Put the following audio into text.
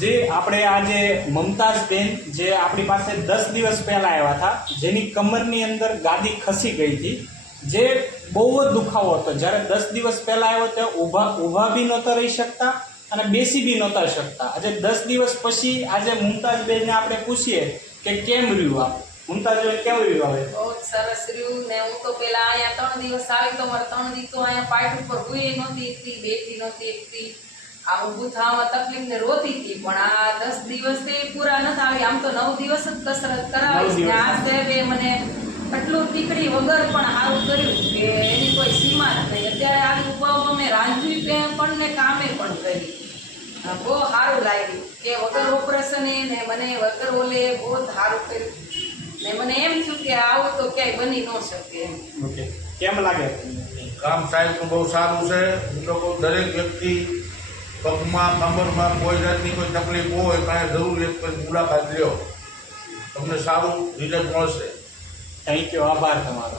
જે આપણે આજે મમતાજબેન જે આપણી પાસે 10 દિવસ પહેલાં આવ્યા હતા, જેની કમરની અંદર ગાદી ખસી ગઈ હતી, જે બહુ જ દુખાવો હતો. જ્યારે 10 દિવસ પહેલાં આવ્યો ત્યારે ઊભા બી નહોતા રહી શકતા અને બેસી બી નહોતા શકતા. આજે 10 દિવસ પછી આજે મુમતાજબેનને આપણે પૂછીએ કે કેમ રહ્યું આ મુમતાજબેન, કેવું રહ્યું? આવે બહુ જ સરસ રહ્યું ને. હું તો પેલા અહીંયા 3 દિવસ આવી તો મારે 3 દિવસ તો અહીંયા પાટ ઉપર ભૂઈ નહોતી એકતી, બેઠી નહોતી એકતી, આ ઊભું થવામાં તકલીફ ને રોતી હતી. પણ આ 10 દિવસ થી પૂરા નથી આવી. આમ તો 9 દિવસ જ કસરત કરાવી ને આ સાહેબે મને એટલું ટીકડી વગર પણ સારું કર્યું કે એની કોઈ સીમા નથી. અત્યારે આવી ઉપાવ મેં રાંધવી પણ ને કામે પણ કરી. બહુ સારું લાગ્યું કે વગર ઓપરેશને ને મને વગર ઓલે બહુ સારું કર્યું ને મને એમ થયું કે આવું તો ક્યાંય બની ન શકે એમ. ઓકે, કેમ લાગે? કામ સાહેબનું બહુ સારું છે. હું તો કહું દરેક વ્યક્તિ પગમાં કમરમાં કોઈ જાતની કોઈ તકલીફ હોય કાંઈ જરૂર એક મુલાકાત લ્યો, તમને સારું રિઝલ્ટ મળશે. થેન્ક યુ, આભાર તમારો.